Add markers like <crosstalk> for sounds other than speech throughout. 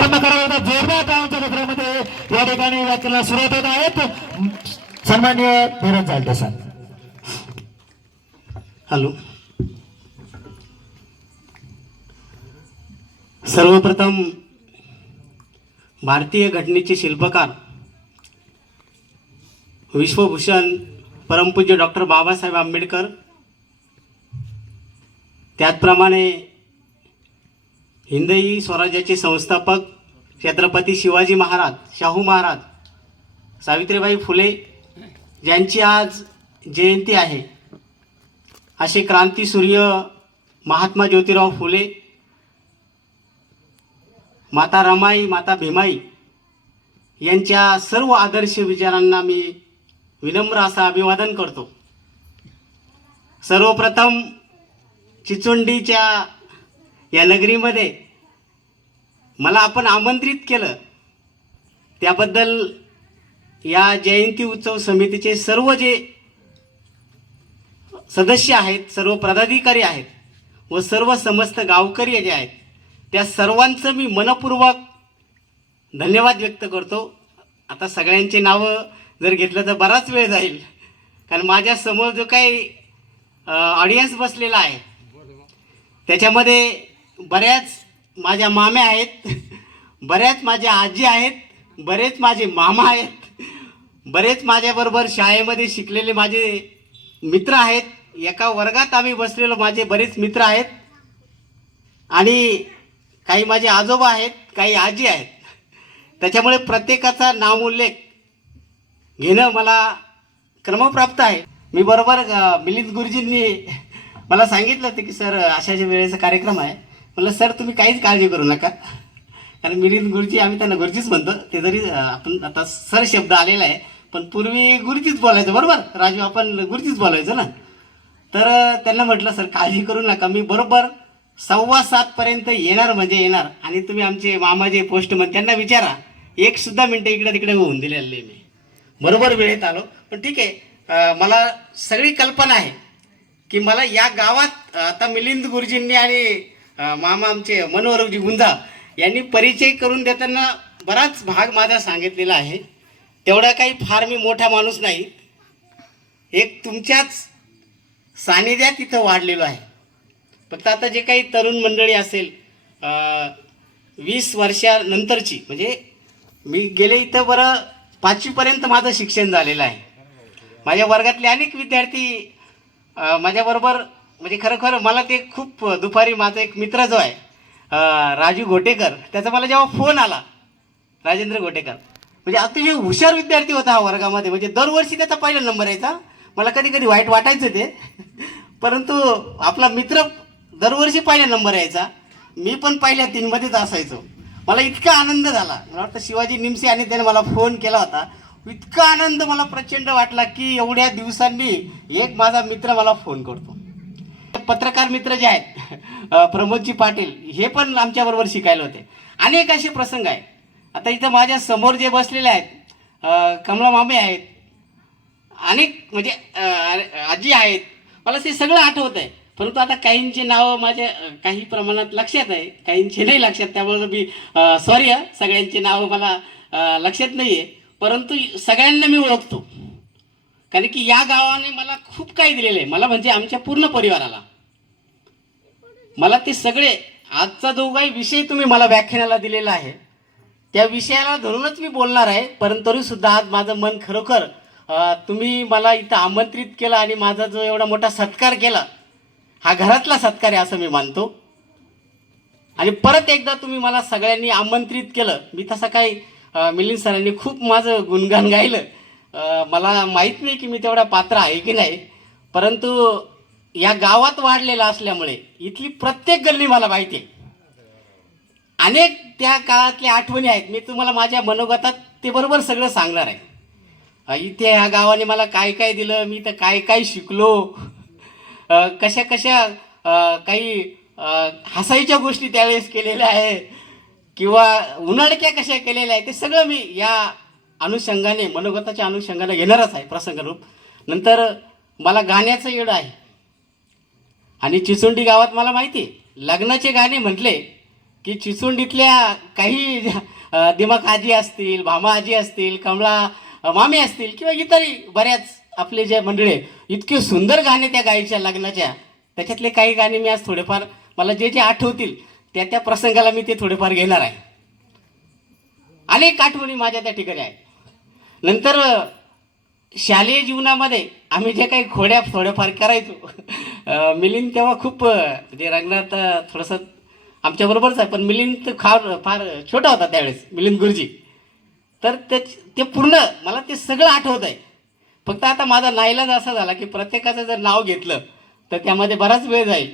जोरदार गावांच्या क्षेत्रामध्ये या ठिकाणी सुरुवात होत आहेत सन्मान्य धीरज सर. हॅलो. सर्वप्रथम भारतीय घटनेचे शिल्पकार विश्वभूषण परमपूज्य डॉक्टर बाबासाहेब आंबेडकर त्याचप्रमाणे हिंदवी स्वराज्याचे संस्थापक छत्रपती शिवाजी महाराज शाहू महाराज सावित्रीबाई फुले यांची आज जयंती आहे असे क्रांतीसूर्य महात्मा ज्योतिराव फुले माता रमाई माता भीमाई यांच्या सर्व आदर्श विचारांना मी विनम्र असं अभिवादन करतो. सर्वप्रथम चिचोंडीच्या या नगरीमध्ये मला आपण आमंत्रित केलं. त्याबद्दल या जयंती उत्सव समितीचे सर्व जे सदस्य आहेत सर्व पदाधिकारी आहेत व सर्व समस्त गावकरी जे आहेत त्या सर्वांचं मी मनपूर्वक धन्यवाद व्यक्त करतो. आता सगळ्यांची नावं जर घेतलं तर बराच वेळ जाईल. कारण माझ्यासमोर जो काही ऑडियन्स बसलेला आहे त्याच्यामध्ये बऱ्याच माझ्या माम्या आहेत बऱ्याच माझ्या आजी आहेत बरेच माझे मामा आहेत बरेच माझ्याबरोबर शाळेमध्ये शिकलेले माझे मित्र आहेत. एका वर्गात आम्ही बसलेलो माझे बरेच मित्र आहेत. आणि काही माझे आजोबा आहेत काही आजी आहेत. त्याच्यामुळे प्रत्येकाचा नामोल्लेख घेणं मला क्रमप्राप्त आहे. मी बरोबर मिलिंद गुरुजींनी मला सांगितलं होतं की सर अशाच्या वेळेचा कार्यक्रम आहे. म्हणलं सर तुम्ही काहीच काळजी करू नका. कारण मिलिंद गुरुजी आम्ही त्यांना गुरुजीच म्हणतो. ते जरी आपण आता सर शब्द आलेला आहे पण पूर्वी गुरुजीच बोलायचं बरोबर? राजू आपण गुरुजीच बोलायचो ना? तर त्यांना म्हटलं सर काळजी करू नका मी बरोबर सव्वा सातपर्यंत येणार म्हणजे येणार. आणि तुम्ही आमचे मामा जे पोस्टमन त्यांना विचारा. एक सुद्धा मिनटं इकडे तिकडे होऊन दिलेले मी. बरोबर वेळेत आलो. पण ठीक आहे मला सगळी कल्पना आहे की मला या गावात आता मिलिंद गुरुजींनी आणि मामा आमचे मनोहरजी गुंजा यांनी परिचय करून देताना बराच भाग माझा सांगितलेला आहे. तेवढा काही फार मी मोठा माणूस नाही. एक तुमच्याच सानिध्यात इथं वाढलेलो आहे. फक्त आता जे काही तरुण मंडळी असेल वीस वर्षानंतरची म्हणजे मी गेले इथं बरं पाचवीपर्यंत माझं शिक्षण झालेलं आहे. माझ्या वर्गातले अनेक विद्यार्थी माझ्याबरोबर म्हणजे खरं खरं मला ते खूप दुपारी माझा एक मित्र जो आहे राजू घोटेकर त्याचा मला जेव्हा फोन आला राजेंद्र घोटेकर म्हणजे अतिशय हुशार विद्यार्थी होता हा वर्गामध्ये. म्हणजे दरवर्षी त्याचा पहिला नंबर यायचा. मला कधी कधी वाईट वाटायचं ते. परंतु आपला मित्र दरवर्षी पहिला नंबर यायचा. मी पण पहिल्या तीनमध्येच असायचो. मला इतका आनंद झाला. मला वाटतं शिवाजी निमसे आणि त्याने मला फोन केला होता. इतका आनंद मला प्रचंड वाटला की एवढ्या दिवसांनी एक माझा मित्र मला फोन करतो. पत्रकार मित्र जे आहेत प्रमोदजी पाटील हे पण आमच्याबरोबर शिकायला होते. अनेक असे प्रसंग आहेत. आता इथं माझ्यासमोर जे बसलेले आहेत कमला मामे आहेत अनेक म्हणजे आजी आहेत. मला ते सगळं आठवत आहे. परंतु आता काहींची नावं माझ्या काही प्रमाणात लक्षात आहे काहींची नाही लक्षात. त्यामुळे मी सॉरी सगळ्यांची नावं मला लक्षात नाही आहे परंतु सगळ्यांना मी ओळखतो. कारण की या गावाने मला खूप काही दिलेलं आहे. मला म्हणजे आमच्या पूर्ण परिवाराला. मला ते सगळे आजचा जो काही विषय तुम्ही मला व्याख्यानाला दिलेला आहे. त्या विषयाला धरूनच मी बोलणार आहे परंतु सुद्धा आज माझं मन खरोखर तुम्ही मला इथं आमंत्रित केलं आणि माझा जो एवढा मोठा सत्कार केला हा घरातला सत्कार आहे असं मी मानतो. आणि परत एकदा तुम्ही मला सगळ्यांनी आमंत्रित केलं. मी तसं काही मिलिंद सरांनी खूप माझं गुणगान गायलं. मला माहीत नाही की मी तेवढा पात्र आहे की नाही परंतु या गावात वाढलेला असल्यामुळे इथली प्रत्येक गल्ली मला माहिती आहे. अनेक त्या काळातल्या आठवणी आहेत. मी तुम्हाला माझ्या मनोगतात ते बरोबर सगळं सांगणार आहे. इथे ह्या गावाने मला काय काय दिलं मी तर काय काय शिकलो. कशा कशा काही हसायच्या गोष्टी त्यावेळेस केलेल्या आहे किंवा उन्हाळक्या कशा केलेल्या आहे ते सगळं मी या अनुषंगाने मनोगताच्या अनुषंगाने घेणारच आहे प्रसंगरूप. नंतर मला गाण्याचं येडं आहे. आणि चिचोंडी गावात मला माहिती आहे लग्नाचे गाणे म्हटले की चिचोंडीतल्या काही दिमाग आजी असतील भामा आजी असतील कमळा मामी असतील किंवा इतरही बऱ्याच आपले जे मंडळी इतके सुंदर गाणे त्या गायच्या लग्नाच्या. त्याच्यातले काही गाणे मी आज थोडेफार मला जे जे आठवतील त्या त्या प्रसंगाला मी ते थोडेफार घेणार आहे. अनेक आठवणी माझ्या त्या ठिकाणी आहेत. नंतर शालेय जीवनामध्ये आम्ही जे काही खोड्या थोड्याफार करायचो. मिलिंद तेव्हा खूप म्हणजे रंगनाथ थोडंसं आमच्याबरोबरच आहे पण मिलिंद तर फार फार छोटा होता त्यावेळेस मिलिंद गुरुजी. तर ते ते पूर्ण मला ते सगळं आठवत आहे. फक्त आता माझा नाईलाज असा झाला की प्रत्येकाचं जर नाव घेतलं तर त्यामध्ये बराच वेळ जाईल.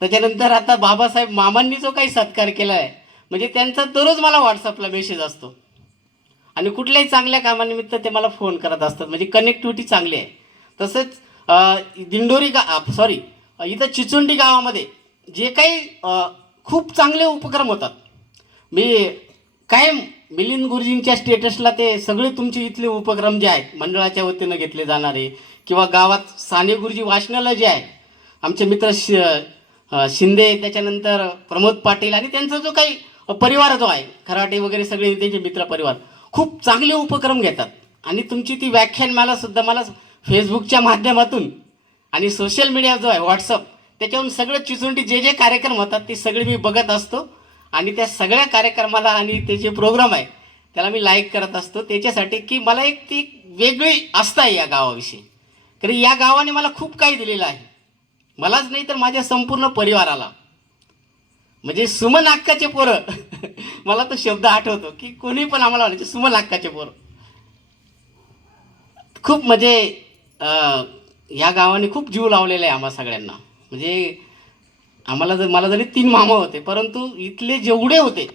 त्याच्यानंतर आता बाबासाहेब मामांनी जो काही सत्कार केला आहे म्हणजे त्यांचा दररोज मला व्हॉट्सअपला मेसेज असतो. आणि कुठल्याही चांगल्या कामानिमित्त ते मला फोन करत असतात. म्हणजे कनेक्टिव्हिटी चांगली आहे. तसंच दिंडोरी गा सॉरी इथं चिचोंडी गावामध्ये जे काही खूप चांगले उपक्रम होतात. मी कायम मिलिंद गुरुजींच्या स्टेटसला ते सगळे तुमचे इथले उपक्रम जे आहेत मंडळाच्या वतीनं घेतले जाणारे किंवा गावात साने गुरुजी वाचनालय जे आहे आमचे मित्र शि शिंदे त्याच्यानंतर प्रमोद पाटील आणि त्यांचा जो काही परिवार जो आहे खराटे वगैरे सगळे त्यांचे मित्र परिवार खूप चांगले उपक्रम घेतात. आणि तुमची ती व्याख्यानमाला सुद्धा मला फेसबुकच्या माध्यमातून आणि सोशल मीडिया जो आहे व्हॉट्सअप त्याच्यावरून सगळं चिचुंडी जे जे कार्यक्रम होतात ते सगळे मी बघत असतो. आणि त्या सगळ्या कार्यक्रमाला आणि ते जे प्रोग्राम आहे त्याला मी लाईक करत असतो. त्याच्यासाठी की मला एक ती वेगळी आस्था आहे या गावाविषयी. कारण या गावाने मला खूप काही दिलेलं आहे. मलाच नाही तर माझ्या संपूर्ण परिवाराला. म्हणजे सुमन अक्काचे पोरं. मला तो शब्द आठवतो की कोणी पण आम्हाला म्हणायचे सुमन अक्काचे पोर. खूप म्हणजे या गावाने खूप जीव लावलेला आहे आम्हा सगळ्यांना. म्हणजे आम्हाला जर मला जरी तीन मामा होते परंतु इथले जेवढे होते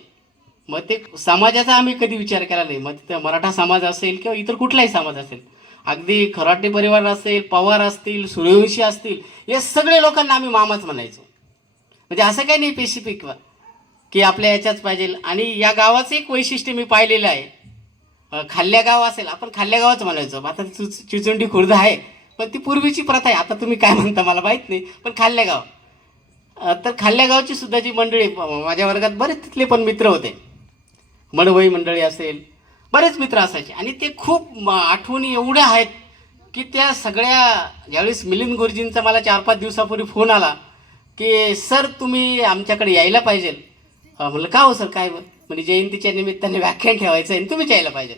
मग ते समाजाचा आम्ही कधी विचार केला नाही. मग तिथं मराठा समाज असेल किंवा इतर कुठलाही समाज असेल अगदी खराटे परिवार असेल पवार असतील सूर्यवंशी असतील या सगळे लोकांना आम्ही मामाच म्हणायचो. म्हणजे असं काही नाही स्पेसिफिक की आपल्या याच्याच पाहिजे. आणि या गावाचं एक वैशिष्ट्य मी पाहिलेलं आहे. खाल्ल्या गाव असेल आपण खाल्ल्या गावच म्हणायचो. आता चु चिचुंडी खुर्द आहे पण ती पूर्वीची प्रथा आहे. आता तुम्ही काय म्हणता मला माहीत नाही पण खाल्ल्या गाव. तर खाल्ल्या गावची सुद्धा जी मंडळी माझ्या वर्गात बरेच तिथले पण मित्र होते. मडवई मंडळी असेल बरेच मित्र असायचे. आणि ते खूप आठवणी एवढ्या आहेत की त्या सगळ्या ज्यावेळेस मिलिंद गुरुजींचा मला चार पाच दिवसापूर्वी फोन आला की सर तुम्ही आमच्याकडे यायला पाहिजे अ, म्हणलं का हो सर काय म्हणजे जयंतीच्या निमित्ताने व्याख्यान ठेवायचं आहे आणि तुम्हीच यायला पाहिजे.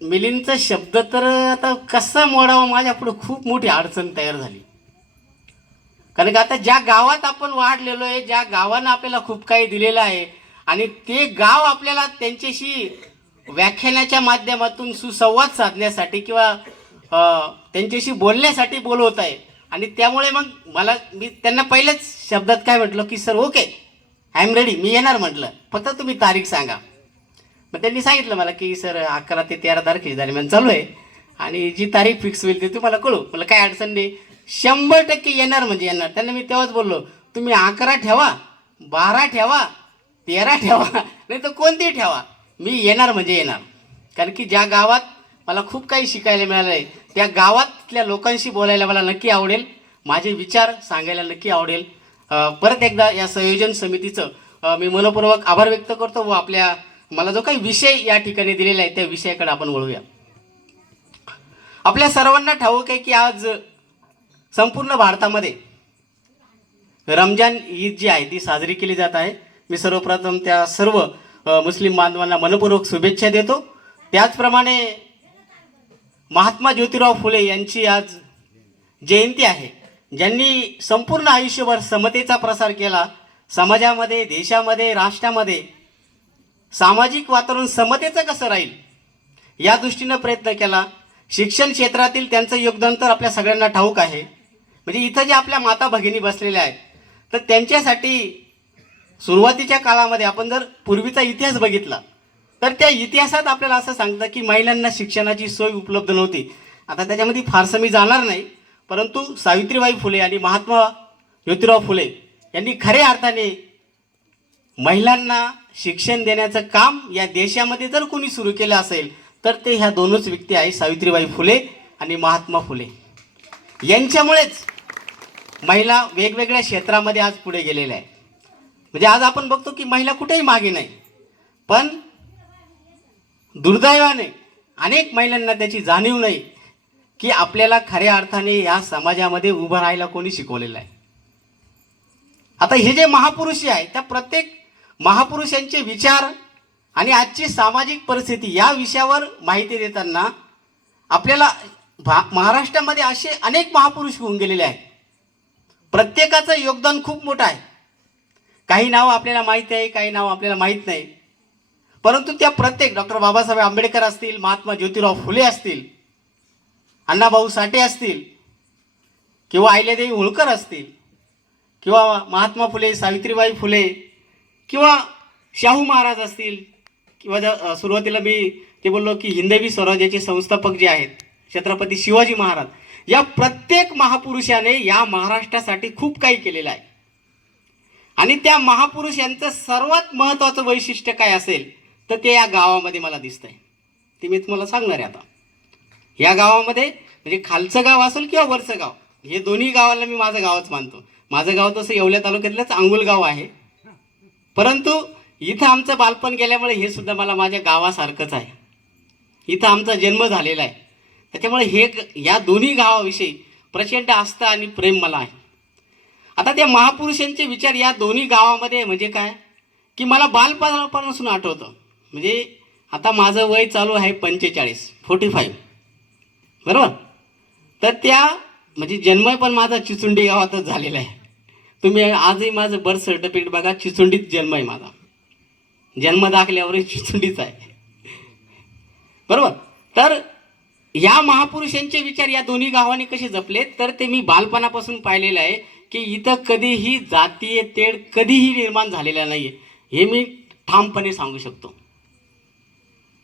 मिलिंदचा शब्द तर आता कसा मोडावा माझ्या पुढे खूप मोठी अडचण तयार झाली. कारण का आता ज्या गावात आपण वाढलेलो आहे ज्या गावानं आपल्याला खूप काही दिलेलं आहे आणि ते गाव आपल्याला त्यांच्याशी व्याख्यानाच्या माध्यमातून सुसंवाद साधण्यासाठी किंवा त्यांच्याशी बोलण्यासाठी बोलवत आहे. आणि त्यामुळे मग मला मी त्यांना पहिल्याच शब्दात काय म्हटलं की sir okay I am ready मी येणार म्हटलं. फक्त तुम्ही तारीख सांगा. मग त्यांनी सांगितलं मला की सर अकरा ते तेरा तारखेच्या दरम्यान चालू आहे आणि जी तारीख फिक्स होईल ती तुम्हाला कळू. मला काय अडचण नाही. शंभर टक्के येणार म्हणजे येणार. त्यांना मी तेव्हाच बोललो तुम्ही अकरा ठेवा बारा ठेवा तेरा ठेवा नाही तर कोणती ठेवा. मी येणार म्हणजे येणार. कारण की ज्या गावात मला खूप काही शिकायला मिळालं आहे त्या गावातल्या लोकांशी बोलायला मला नक्की आवडेल. माझे विचार सांगायला नक्की आवडेल. परत एकदा या संयोजन समितीचं मी मनपूर्वक आभार व्यक्त करतो व आपल्या मला जो काही विषय या ठिकाणी दिलेला आहे त्या विषयाकडे आपण वळूया. आपल्या सर्वांना ठाऊक आहे की आज संपूर्ण भारतामध्ये रमजान ईद जी आहे ती साजरी केली जात आहे. मी सर्वप्रथम त्या सर्व मुस्लिम बांधवांना मनपूर्वक शुभेच्छा देतो. त्याचप्रमाणे महात्मा ज्योतिराव फुले यांची आज जयंती आहे. ज्यांनी संपूर्ण आयुष्यभर समतेचा प्रसार केला समाजामध्ये देशामध्ये राष्ट्रामध्ये सामाजिक वातावरण समतेचं कसं राहील या दृष्टीनं प्रयत्न केला. शिक्षण क्षेत्रातील त्यांचं योगदान तर आपल्या सगळ्यांना ठाऊक आहे. म्हणजे इथं जे आपल्या माता भगिनी बसलेल्या आहेत तर त्यांच्यासाठी सुरुवातीच्या काळामध्ये आपण जर पूर्वीचा इतिहास बघितला तर त्या इतिहासात आपल्याला असं सांगतं की महिलांना शिक्षणाची सोय उपलब्ध नव्हती. आता त्याच्यामध्ये फारसं मी जाणार नाही. परंतु सावित्रीबाई फुले आणि महात्मा ज्योतिराव फुले यांनी खऱ्या अर्थाने महिलांना शिक्षण देण्याचं काम या देशामध्ये जर कोणी सुरू केलं असेल तर ते ह्या दोनच व्यक्ती आहे सावित्रीबाई फुले आणि महात्मा फुले. यांच्यामुळेच महिला वेगवेगळ्या क्षेत्रामध्ये आज पुढे गेलेल्या आहेत. म्हणजे आज आपण बघतो की महिला कुठेही मागे नाही पण दुर्दैवाने अनेक महिलांना त्याची जाणीव नाही. की आपल्याला खऱ्या अर्थाने या समाजामध्ये उभं राहायला कोणी शिकवलेलं आहे. आता हे जे महापुरुष आहे त्या प्रत्येक महापुरुषांचे विचार आणि आजची सामाजिक परिस्थिती या विषयावर माहिती देताना आपल्याला भा महाराष्ट्रामध्ये असे अनेक महापुरुष होऊन गेलेले आहेत. प्रत्येकाचं योगदान खूप मोठं आहे. काही नावं आपल्याला माहीत आहे काही नावं आपल्याला माहीत नाही. परंतु त्या प्रत्येक डॉक्टर बाबासाहेब आंबेडकर असतील महात्मा ज्योतिराव फुले असतील अण्णाभाऊ साठे असतील किंवा अहिल्यादेवी होळकर असतील किंवा महात्मा फुले सावित्रीबाई फुले किंवा शाहू महाराज असतील किंवा ज- सुरुवातीला मी ते बोललो की हिंदवी स्वराज्याचे संस्थापक जे आहेत छत्रपती शिवाजी महाराज या प्रत्येक महापुरुषाने या महाराष्ट्रासाठी खूप काही केलेलं आहे. आणि त्या महापुरुष यांचं सर्वात महत्त्वाचं वैशिष्ट्य काय असेल तर ते या गावामध्ये मला दिसतंय. ते मी तुम्हाला सांगणार आहे आता. या गावामध्ये म्हणजे खालचं गाव असेल किंवा वरचं गाव हे दोन्ही गावाला मी माझं गावच मानतो. माझं गाव तसं येवल्या तालुक्यातलंच आंगुलगाव आहे. परंतु इथं आमचं बालपण गेल्यामुळे हे सुद्धा मला माझ्या गावासारखंच आहे. इथं आमचा जन्म झालेला आहे. त्याच्यामुळे हे ग- या दोन्ही गावाविषयी प्रचंड आस्था आणि प्रेम मला आहे. आता त्या महापुरुषांचे विचार या दोन्ही गावामध्ये म्हणजे काय? की मला बालपणापासून आठवतं. म्हणजे आता माझं वय चालू आहे पंचेचाळीस फोर्टी फाईव्ह. बरोबर? तर त्या म्हणजे जन्म पण माझा चिचुंडी गावातच झालेला आहे. तुम्ही आजही माझं बर्थ सर्टिफिकेट बघा चिचुंडीत जन्म आहे माझा. जन्म दाखल्यावरही चिचुंडीच आहे. बरोबर? तर या महापुरुषांचे विचार या दोन्ही गावांनी कसे जपले तर ते मी बालपणापासून पाहिलेलं आहे की इथं कधीही जातीय तेढ कधीही निर्माण झालेला नाही आहे हे मी ठामपणे सांगू शकतो.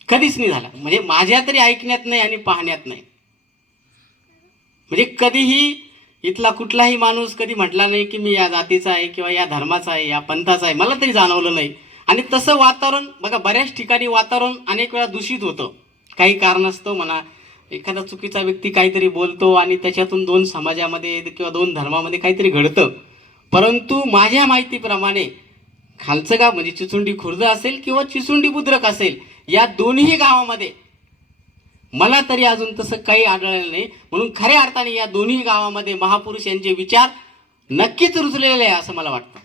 कधीच नाही झाला. म्हणजे माझ्या तरी ऐकण्यात नाही आणि पाहण्यात नाही. म्हणजे कधीही इथला कुठलाही माणूस कधी म्हटला नाही की मी या जातीचा आहे किंवा या धर्माचा आहे या पंथाचा आहे मला तरी जाणवलं नाही. आणि तसं वातावरण बघा बऱ्याच ठिकाणी वातावरण अनेक वेळा दूषित होतं. काही कारणास्तव म्हणा एखादा चुकीचा व्यक्ती काहीतरी बोलतो आणि त्याच्यातून दोन समाजामध्ये किंवा दोन धर्मामध्ये काहीतरी घडतं. परंतु माझ्या माहितीप्रमाणे खालचं गाव म्हणजे चिचुंडी खुर्द असेल किंवा चिचुंडी बुद्रक असेल या दोन्ही गावामध्ये मला तरी अजून तसं काही आढळलं नाही. म्हणून खऱ्या अर्थाने या दोन्ही गावामध्ये महापुरुष यांचे विचार नक्कीच रुजलेले आहे असं मला वाटतं.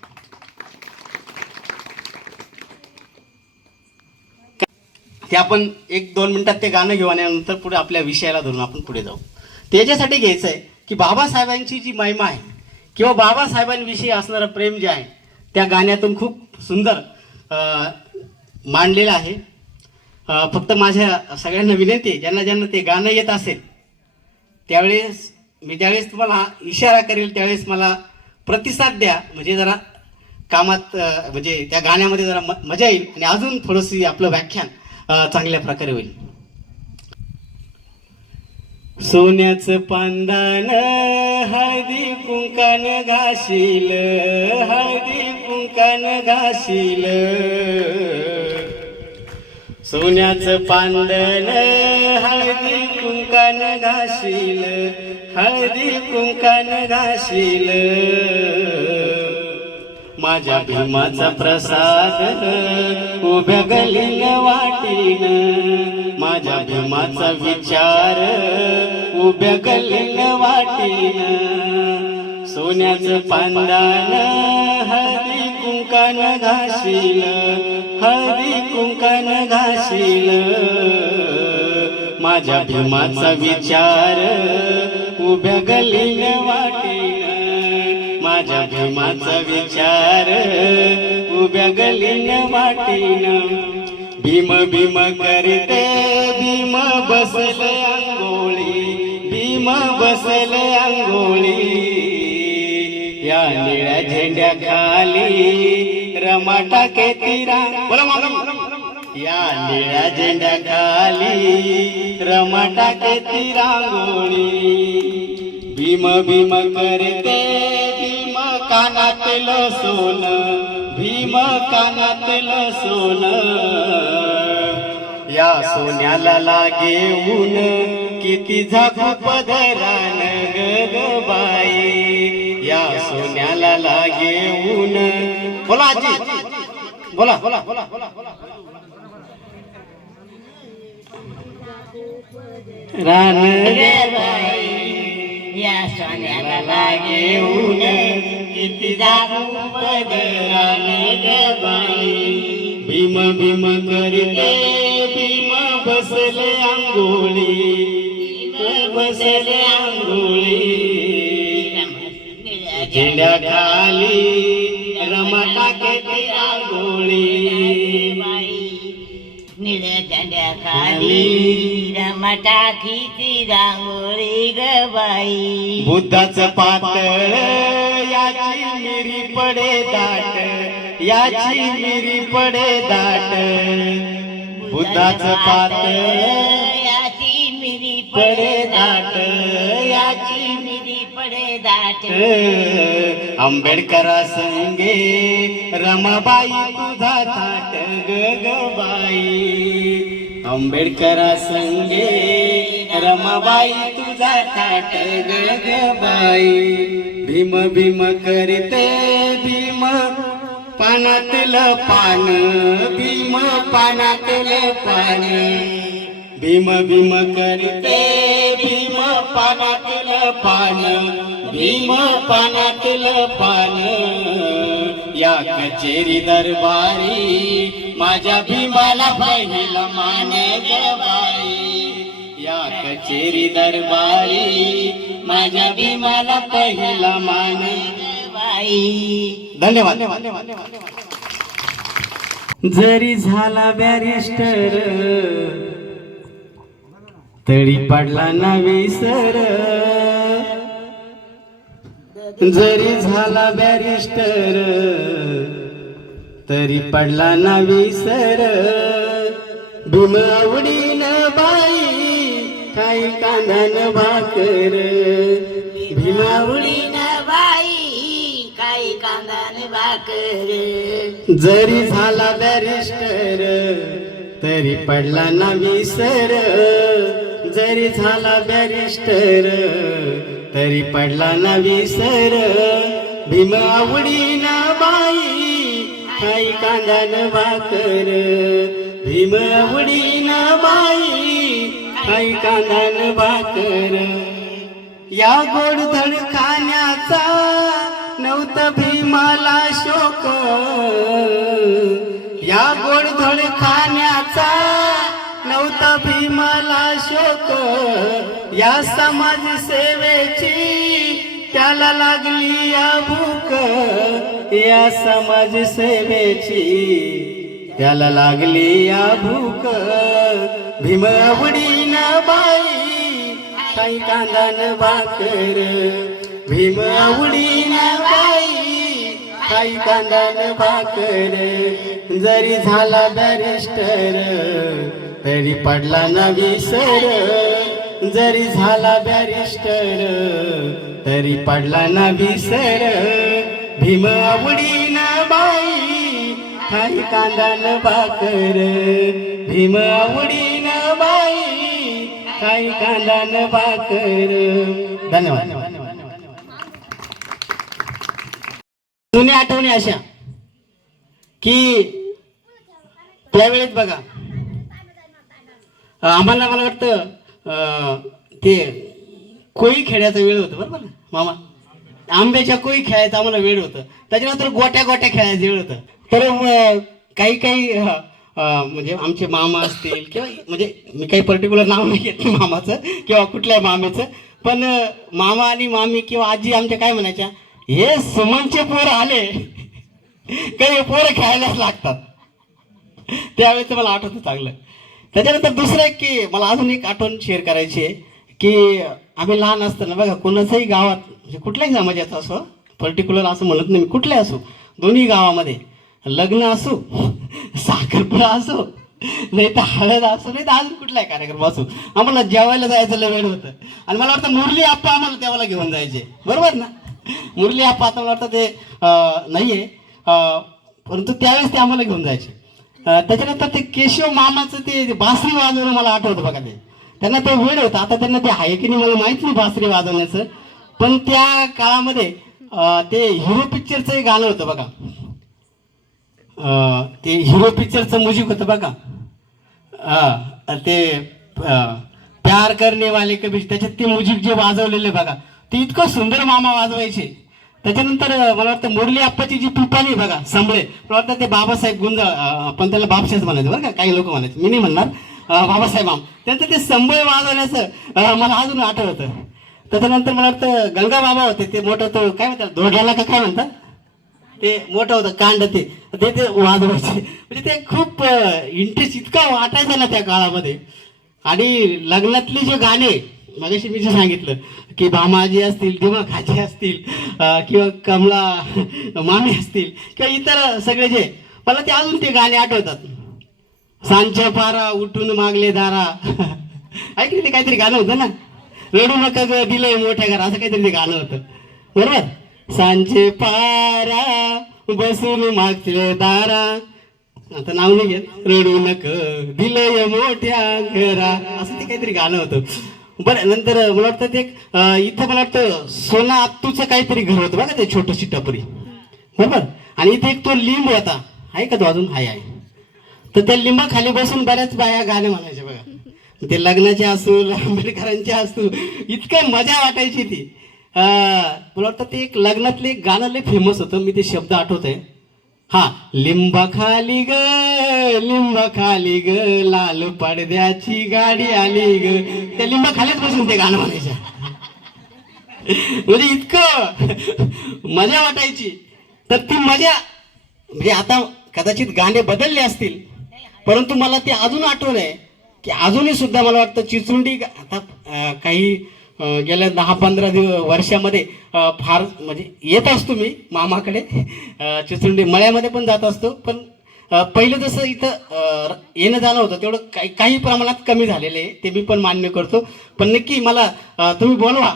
ते आपण एक दोन मिनिटात ते गाणं घेऊ आणि नंतर पुढे आपल्या विषयाला धरून आपण पुढे जाऊ. त्याच्यासाठी घ्यायचं आहे की बाबासाहेबांची जी महिमा आहे किंवा बाबासाहेबांविषयी असणारं प्रेम जे आहे त्या गाण्यातून खूप सुंदर मांडलेलं आहे. फक्त माझ्या सगळ्यांना विनंती आहे ज्यांना ज्यांना ते गाणं येत असेल त्यावेळेस मी ज्यावेळेस तुम्हाला इशारा करेल त्यावेळेस मला प्रतिसाद द्या. म्हणजे जरा कामात म्हणजे त्या गाण्यामध्ये जरा म- मजा येईल आणि अजून थोडंसं आपलं व्याख्यान चांगल्या प्रकारे होईल. सोन्याचं पांदान हळदी कुंकान घाशील हळदी कुंकान घाशील. सोन्याचं पांदन हळदी कुंकान घाशील हळदी कुंकान घाशील. माझ्या भीमाचा प्रसाद उभ्या गलीन वाटीन माझ्या भीमाचा विचार उभ्या गलीन वाटीन. सोन्याचं पांदान कुंकन घाशील हळदी कुंकान घाशील माझ्या भीमाचा विचार उभ्या गलीन वाटीन. माझ्या भीमाचा विचार उभ्या गलीन वाटीन. भीम भीम करते भीम बसले अंगोळी भीम बसले अंगोळी निळ्या झेंड्या खाली रमाटा टाके तिरा या निळ्या झेंड्या खाली रमाटा टाके तिरांगोळी भीम भीम करते भीम कानातल सोन. भीम कानातल सोन. या सोन्याला लागे ऊन किती झाकू पदरान. ग ग बाई या सोन्याला लागे ऊन बोला आजी. बोला. बोला बोला रान या सोन्याला लागे ऊन किती जागू पदरान ग बाई. भीम भीम करते भीम बसले आंघोळी. बसले आंघोळी. खाली रमा टाकते आंघोळी. निळ्या झेंड्या खाली. रमटा खिची रांगोळी ग बाई. बुद्धाचं पातळ याची मिरी पडे दाट याची मिरी पडे दाट. बुद्धाचं पातळ पडे आंबेडकरा संगे रमाबाई तुझा थाट ग ग आंबेडकरा संगे रमाबाई तुझा थाट ग भीम भीम करते भीम पानातलं पान भीम पानातलं पान. भीम भीम करते भीम पानातलं पान भीम पानातलं पान. या कचेरी दरबारी माझ्या भीमाला पहिला माने ग या कचेरी दरबारी माझ्या भीमाला पहिला मान बाई धन्यवाद. जरी झाला बॅरिस्टर तरी पडला ना विसर जरी झाला बॅरिस्टर तरी पडला ना विसर भीम आवडीन बाई काही कांदान भाकर. भीम आवडी बाई काही कांदान भाकर. जरी झाला बॅरिस्टर तरी पडला ना विसर जरी झाला बॅरिस्टर तरी पडला ना विसर. भीम आवडी ना बाई काही कांदान भाकर. भीम आवडी ना बाई काही कांदान भाकर. या गोडधड खाण्याचा नव्हता भीमाला शोक. या गोडधड खाण्याचा त्याला शोक या समाज सेवेची त्याला लागली या भूक या समाज सेवेची त्याला लागली या भूक भीम आवडी ना बाई काही कांदान भाकर. भीम आवडी ना बाई काही कांदान भाकर. जरी झाला बॅरिस्टर तरी पडला ना विसर जरी झाला बॅरिस्टर तरी पडला ना विसर भीम आवडी ना बाई काही कांदान भाकर. भीम आवडी ना बाई काही कांदान भाकर. धन्यवाद. जुन्या आठवणी अशा की त्यावेळेस बघा आम्हाला मला वाटतं ते कोळी खेळायचा वेळ होतं बरोबर ना मामा? आंब्याच्या कोळी खेळायचा आम्हाला वेळ होतं. त्याच्यानंतर गोट्या गोट्या खेळायचं वेळ होतं. तर काही काही म्हणजे आमचे मामा असतील किंवा म्हणजे मी काही पर्टिक्युलर नाव नाही घेत मामाचं किंवा कुठल्याही मामेचं पण मामा आणि मामी किंवा आजी आमच्या काय म्हणायच्या हे सुमनचे पोर आले. <laughs> काही पोरं खेळायलाच लागतात. त्यावेळेस मला आठवतं चांगलं. त्याच्यानंतर दुसरं एक की मला अजून एक आठवण शेअर करायची आहे की आम्ही लहान असताना बघा कोणाचंही गावात म्हणजे कुठल्याही समाजाचं असो पर्टिक्युलर असं म्हणत नाही मी असो दोन्ही गावामध्ये लग्न असो साखरपुडा असो नाही तर हळद असो नाही तर अजून कुठलाही कार्यक्रम असो आम्हाला जेवायला जायचं लवेड होतं. आणि मला वाटतं मुरली आप्पा आम्हाला तेव्हाला घेऊन जायचे. बरोबर ना? मुरली आप्पा आता मला वाटतं ते नाही आहे अं, परंतु त्यावेळेस ते आम्हाला घेऊन जायचे. त्याच्यानंतर ते केशव मामाचं ते बासरी वाजवणं मला आठवतं बघा ते. त्यांना ते वेळ होता. आता त्यांना ते आहे की नाही मला माहीत नाही बासरी वाजवण्याचं. पण त्या काळामध्ये ते हिरो पिक्चरचं गाणं होतं बघा. ते हिरो पिक्चरचं म्युझिक होतं बघा. ते प्यार करणे वाले कबीर त्याच्यात ते म्युझिक जे वाजवलेले बघा. ते इतकं सुंदर मामा वाजवायचे. त्याच्यानंतर मला वाटतं मुरली आप्पाची जी पिपाणी आहे बघा संभळे मला वाटतं ते बाबासाहेब गुंज पण आपण त्याला बापशाच म्हणायचं बरं का काही लोक म्हणायचे मी नाही म्हणणार. बाबासाहेब आम त्यांचं ते संभळे वाजवण्याचं मला अजून आठवतं. त्याच्यानंतर मला वाटतं गंगा बाबा होते ते मोठं तो काय म्हणतात धोड्याला का काय म्हणतात? ते मोठं होतं कांड ते ते ते वाजवायचे म्हणजे ते खूप इंटरेस्ट इतका वाटायचा ना त्या काळामध्ये. आणि लग्नातले जे गाणे मगाशी मी जे सांगितलं की भामाजी असतील किंवा खाजी असतील किंवा कमला मामी असतील किंवा इतर सगळे जे मला ते अजून ते गाणे आठवतात. सांच्या पारा उठून मागले दारा. ऐकले ते काहीतरी गाणं होतं ना? रडू नका ग दिलंय मोठ्या घर असं काहीतरी ते गाणं होतं. बरोबर? सांचे पारा बसून मागले दारा. आता नाव नाही घेत. रडू नक दिलंय मोठ्या घरा. असं ते काहीतरी गाणं होतं. बरं नंतर मला वाटतं ते इथं मला वाटतं सोना आत्तूचं काहीतरी घर होतं बघा ते छोटंशी टपरी बरोबर? आणि इथे एक तो लिंब होता. आहे का तो अजून? आहे आहे. तर त्या लिंबाखाली बसून बऱ्याच बाया गाणे म्हणायचे बघा. ते लग्नाचे असू आंबेडकरांचे असू इतकं मजा वाटायची ती. मला वाटतं ते एक लग्नातले एक गाणं लय फेमस होतं. मी ते शब्द आठवत आहे हा लिंबा खाली ग लिंबा खाली ग लाल पडद्याची गाडी आली ग. त्या लिंबा खालीच बसून ते गाणं म्हणायचं म्हणजे इतकं मजा वाटायची. तर ती मजा म्हणजे आता कदाचित गाणे बदलले असतील परंतु मला ते अजून आठवण आहे की अजूनही सुद्धा मला वाटतं चिचुंडी आता काही गेल्या दहा पंधरा दिव वर्षामध्ये फार म्हणजे येत असतो मी मामाकडे. चिचुंडी मळ्यामध्ये पण जात असतो. पण पहिलं जसं इथं येणं जाणं होतं तेवढं काही काही प्रमाणात कमी झालेलं आहे. ते मी पण मान्य करतो. पण नक्की मला तुम्ही बोलवा.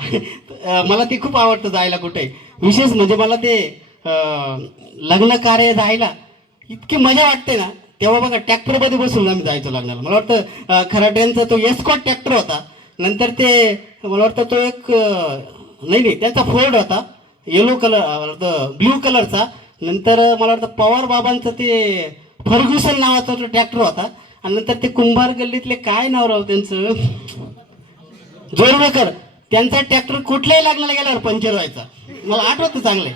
मला ते खूप आवडतं जायला कुठे. विशेष म्हणजे मला ते लग्न कार्य जायला इतकी मजा वाटते ना. तेव्हा बघा ट्रॅक्टरमध्ये बसून आम्ही जायचो लग्नाला. मला वाटतं खराट्यांचा तो एस्कॉट ट्रॅक्टर होता. नंतर ते मला वाटतं तो एक नाही नाही त्याचा फोर्ड होता. येलो कलर ब्ल्यू कलरचा नंतर मला वाटतं पवार बाबांचं ते फर्ग्युसन नावाचा तो ट्रॅक्टर होता. आणि नंतर ते कुंभार गल्लीतले काय नाव राव त्यांचं? जोरवेकर. त्यांचा ट्रॅक्टर कुठल्याही लागण्याला गेल्यावर पंक्चर व्हायचा. मला आठवतं चांगले.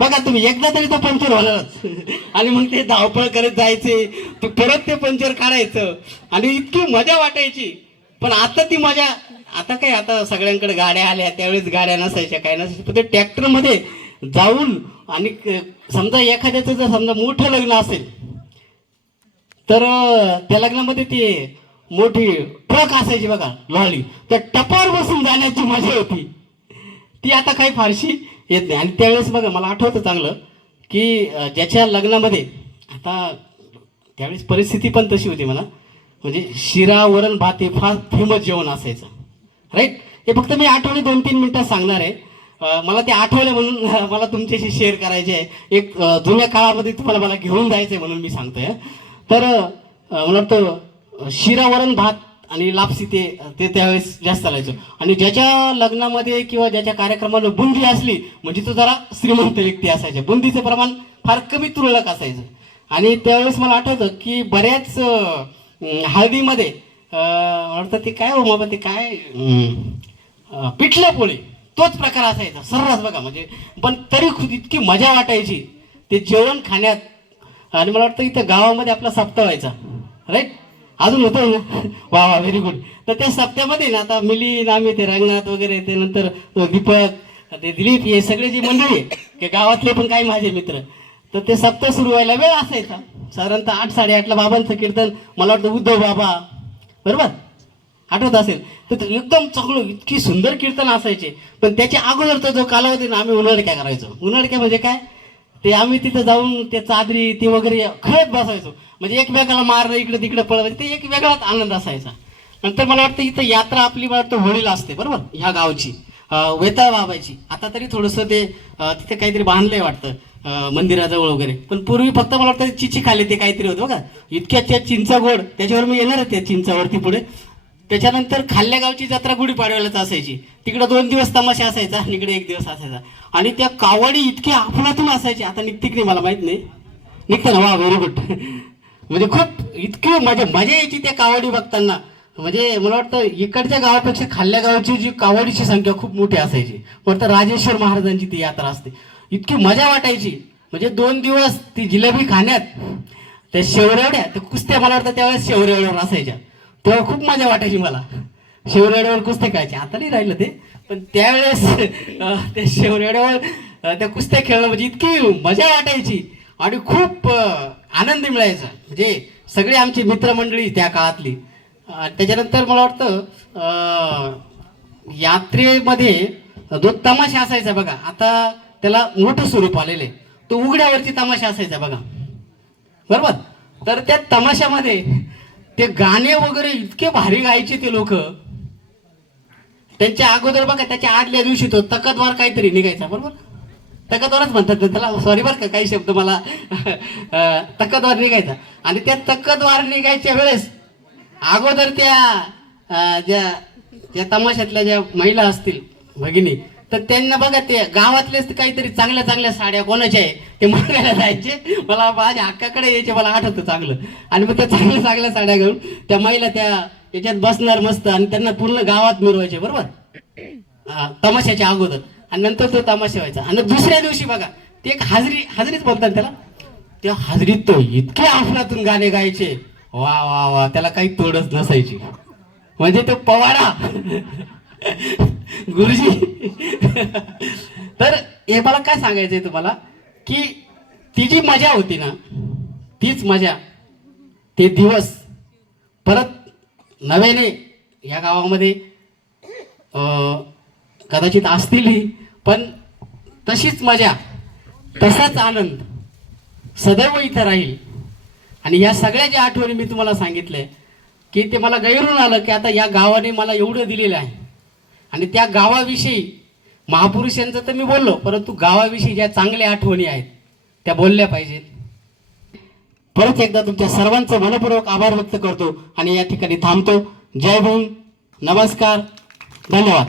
बघा तुम्ही एकदा तरी तो पंक्चर होणारच. आणि मग ते धावपळ करत जायचे. ते परत ते पंक्चर काढायचं. आणि इतकी मजा वाटायची. पण आता ती मजा आता काय आता सगळ्यांकडे गाड्या आल्या त्यावेळेस गाड्या नसायच्या काय नसायच्या. पण ते ट्रॅक्टरमध्ये जाऊन आणि समजा एखाद्याचं जर समजा मोठं लग्न असेल तर त्या लग्नामध्ये ते मोठी ट्रक असायची बघा लॉली त्या टपावर बसून जाण्याची मजा होती. ती आता काही फारशी येत नाही. आणि त्यावेळेस बघा मला आठवतं चांगलं की ज्याच्या लग्नामध्ये आता त्यावेळेस परिस्थिती पण तशी होती मला म्हणजे शिरा वरण भात हे फार फेमस जेवण असायचं. राईट हे फक्त मी आठवणी दोन तीन मिनटात सांगणार आहे. मला ते आठवलं म्हणून <laughs> मला तुमच्याशी शेअर करायचे आहे. एक जुन्या काळामध्ये तुम्हाला मला घेऊन जायचं आहे म्हणून मी सांगतोय. तर मला वाटतं शिरावरण भात आणि लापसी ते ते त्यावेळेस जास्त चालायचं आणि ज्याच्या लग्नामध्ये किंवा ज्याच्या कार्यक्रमाला बुंदी असली म्हणजे तो जरा श्रीमंत व्यक्ती असायचे. बुंदीचं प्रमाण फार कमी तुरळक असायचं. आणि त्यावेळेस मला आठवतं की बऱ्याच हळदीमध्ये अं, वाटतं ते काय हो बाबा ते काय? पिठलं पोळी. तोच प्रकार असायचा सर्रास बघा. म्हणजे पण तरी खूप इतकी मजा वाटायची. ते जेवण खाण्यात आणि मला वाटतं इथं गावामध्ये आपला सप्ताह व्हायचा. राईट अजून होतं ना? <laughs> वा वा व्हेरी गुड तर त्या सप्त्यामध्ये ना आता मिलीन आम्ही ते रंगनाथ वगैरे ते नंतर दीपक ते दिलीप हे सगळे जी मंडळी आहे, <coughs> ते गावातले पण काही माझे मित्र तर ते सप्ताह सुरू व्हायला वेळ असायचा. साधारणतः आठ साडेआठला बाबांचं कीर्तन मला वाटतं उद्धव बाबा बरोबर? आठवत असेल. तर ते एकदम चांगलं इतकी सुंदर कीर्तन असायचे. पण त्याच्या अगोदरचा जो कालावधी ना आम्ही उन्हाळक्या करायचो. उन्हाळक्या म्हणजे काय? ते आम्ही तिथं जाऊन ते चादरी ते वगैरे खेळत बसायचो. म्हणजे एकमेकाला मारणं इकडं तिकडं पळत म्हणजे ते एक वेगळाच आनंद असायचा. नंतर मला वाटतं इथं यात्रा आपली मला वाटतं होळीला असते बरोबर? ह्या गावची. वेताळ बाबाची. आता तरी थोडंसं ते तिथे काहीतरी बांधलंय वाटतं. मंदिराजवळ वगैरे. पण पूर्वी फक्त मला वाटतं चिची खाली ते काहीतरी होतं बघा. इतक्या त्या चिंचा गोड त्याच्यावर मी येणार त्या चिंचावरती पुढे. त्याच्यानंतर खाल्ल्या गावची जत्रा गुढीपाडव्यालाच असायची. तिकडे दोन दिवस तमाशा असायचा आणि इकडे एक दिवस असायचा. आणि त्या कावडी इतक्या अफलातून असायची. आता निघते की नाही मला माहीत नाही. निघतं ना वा व्हेरी गुड <laughs> म्हणजे खूप इतकी मजा मजा यायची त्या कावडी बघताना. म्हणजे मला वाटतं इकडच्या गावापेक्षा खाल्ल्या गावाची जी कावडीची संख्या खूप मोठी असायची. वाटतं राजेश्वर महाराजांची ती यात्रा असते. इतकी मजा वाटायची. म्हणजे दोन दिवस ती जिलेबी खाण्यात त्या शेवरेवड्या त्या कुस्त्या मला वाटतं त्यावेळेस शेवरेवड्यावर असायच्या. तेव्हा खूप मजा वाटायची मला. शेवरेवड्यावर कुस्त्या खेळायचे. आता नाही राहिलं ते पण त्यावेळेस त्या शेवरेवड्यावर त्या कुस्त्या खेळणं म्हणजे इतकी मजा वाटायची आणि खूप आनंद मिळायचा. म्हणजे सगळे आमची मित्रमंडळी त्या काळातली. त्याच्यानंतर मला वाटतं यात्रेमध्ये जो तमाशा असायचा बघा. आता त्याला मोठं स्वरूप आलेले. तो उघड्यावरती तमाशा असायचा बघा. बरोबर? तर त्या तमाशामध्ये ते गाणे वगैरे इतके भारी गायचे ते लोक. त्यांच्या अगोदर बघा त्याच्या आदल्या दिवशी तो तकदवार काहीतरी निघायचा बरोबर? तकदवारच म्हणतात त्याला. सॉरी बरं का काही शब्द मला तकदवार निघायचा. आणि त्या तकदवार निघायच्या वेळेस अगोदर त्या ज्या ज्या तमाशातल्या ज्या महिला असतील भगिनी तर त्यांना बघा ते गावातलेच काहीतरी चांगल्या चांगल्या साड्या कोणाच्या आहे ते मागायला जायचे. मला माझ्या हक्काकडे यायचे मला आठवतं चांगलं. आणि मग त्या चांगल्या चांगल्या साड्या घेऊन त्या महिला त्या याच्यात बसणार मस्त आणि त्यांना पूर्ण गावात मिरवायचे बरोबर? तमाशाच्या अगोदर. आणि नंतर तो तमाशा व्हायचा. आणि दुसऱ्या दिवशी बघा ते एक हाजरी हाजरीच बोलतात त्याला त्या हाजरीत तो इतके आफनातून गाणे गायचे. वा वा वा त्याला काही तोडच नसायची. म्हणजे तो पवाडा. गुरुजी. <laughs> तर हे मला काय सांगायचंय तुम्हाला की ती जी मजा होती ना तीच मजा ते दिवस परत नव्याने या गावामध्ये कदाचित असतीलही पण तशीच मजा तसाच आनंद सदैव इथं राहील. आणि या सगळ्या ज्या आठवणी मी तुम्हाला सांगितल्या की ते मला गैरून आलं की आता या गावाने मला एवढं दिलेलं आहे. आणि त्या गावाविषयी महापुरुषांचं तर मी बोललो परंतु गावाविषयी ज्या चांगल्या आठवणी आहेत त्या बोलल्या पाहिजेत. परत एकदा तुमच्या सर्वांचं मनपूर्वक आभार व्यक्त करतो आणि या ठिकाणी थांबतो. जय भीम. नमस्कार. धन्यवाद.